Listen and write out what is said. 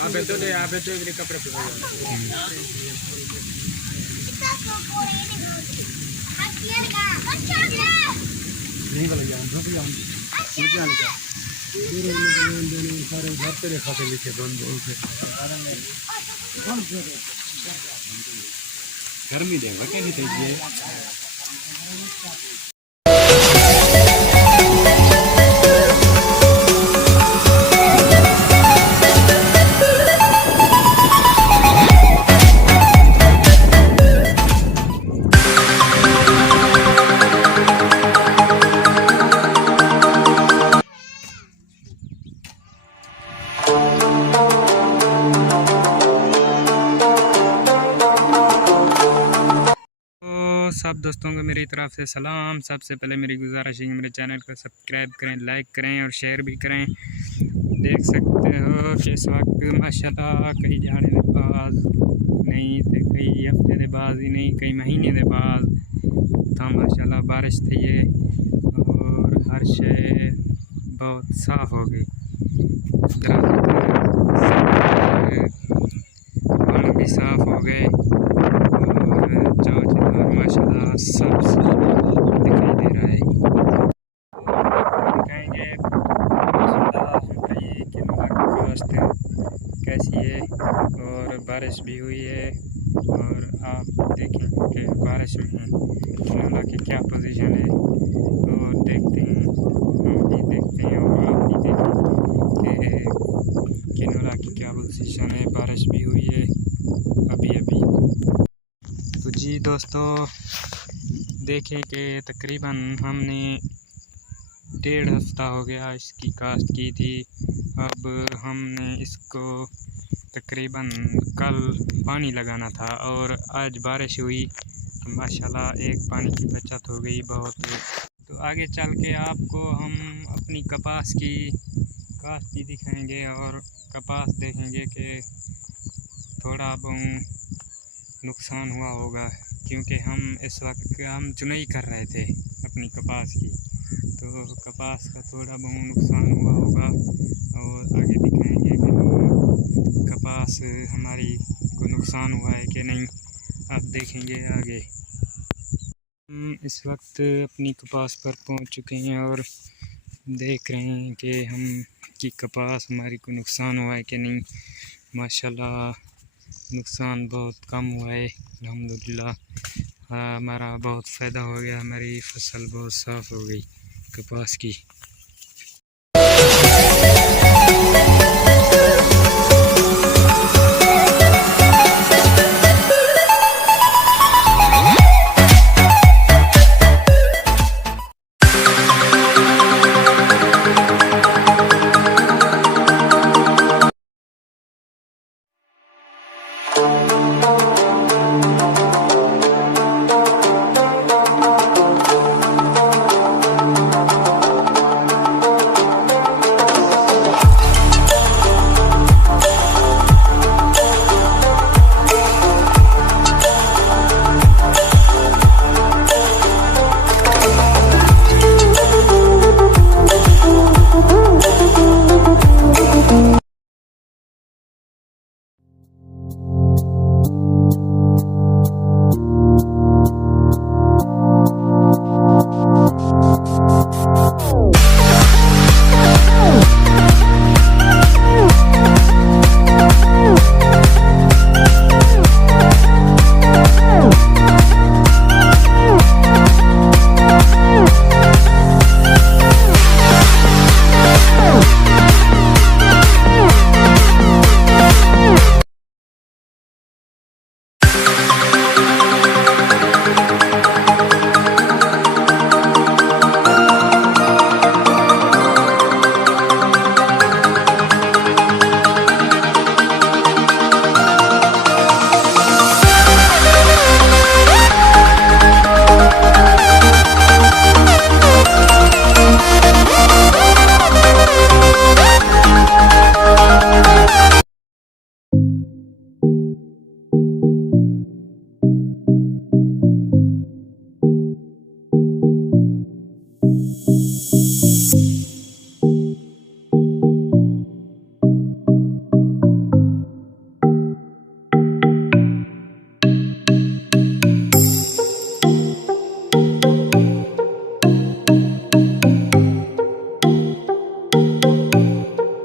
आप तो दे आप तो इधर कपड़े पे नहीं वाला यार जो भी आऊं मुझे आने का सारे घर पे रेखा से लिखे दोन बोल के गर्मी देगा क्या नहीं चाहिए। सब दोस्तों को मेरी तरफ से सलाम। सबसे पहले मेरी गुजारिश है कि मेरे चैनल को सब्सक्राइब करें, लाइक करें और शेयर भी करें। देख सकते हो कि इस वक्त माशाल्लाह कई झाड़े के बाद नहीं थे, कई हफ्ते के बाद ही नहीं कई महीने के बाद था माशाल्लाह बारिश थी है और हर शय बहुत साफ़ हो गई। पानी भी साफ़ हो गए और माशाल्लाह सब दिखाई दे रहा है। दिखाएंगे माशाल्लाह ये किला की काश्त कैसी है और बारिश भी हुई है और आप देखें कि बारिश में किला की क्या पोजीशन है और देखते हैं, हम भी देखते हैं और आप भी देखें कि किला की क्या पोजीशन है। बारिश भी हुई है अभी अभी। तो जी दोस्तों देखें कि तकरीबन हमने 1.5 हफ्ता हो गया इसकी काश्त की थी। अब हमने इसको तकरीबन कल पानी लगाना था और आज बारिश हुई तो माशाल्लाह एक पानी की बचत हो गई बहुत। तो आगे चल के आपको हम अपनी कपास की काश्त भी दिखाएंगे और कपास देखेंगे कि थोड़ा बहुत नुकसान हुआ होगा क्योंकि हम इस वक्त हम चुनाई कर रहे थे अपनी कपास की, तो कपास का थोड़ा बहुत नुकसान हुआ होगा और आगे दिखाएंगे कि कपास हमारी को नुकसान हुआ है कि नहीं, आप देखेंगे आगे। हम इस वक्त अपनी कपास पर पहुंच चुके हैं और देख रहे हैं कि हम की कपास हमारी को नुकसान हुआ है कि नहीं। माशाल्लाह नुकसान बहुत कम हुआ है अल्हम्दुलिल्लाह। हमारा बहुत फ़ायदा हो गया, हमारी फसल बहुत साफ़ हो गई कपास की।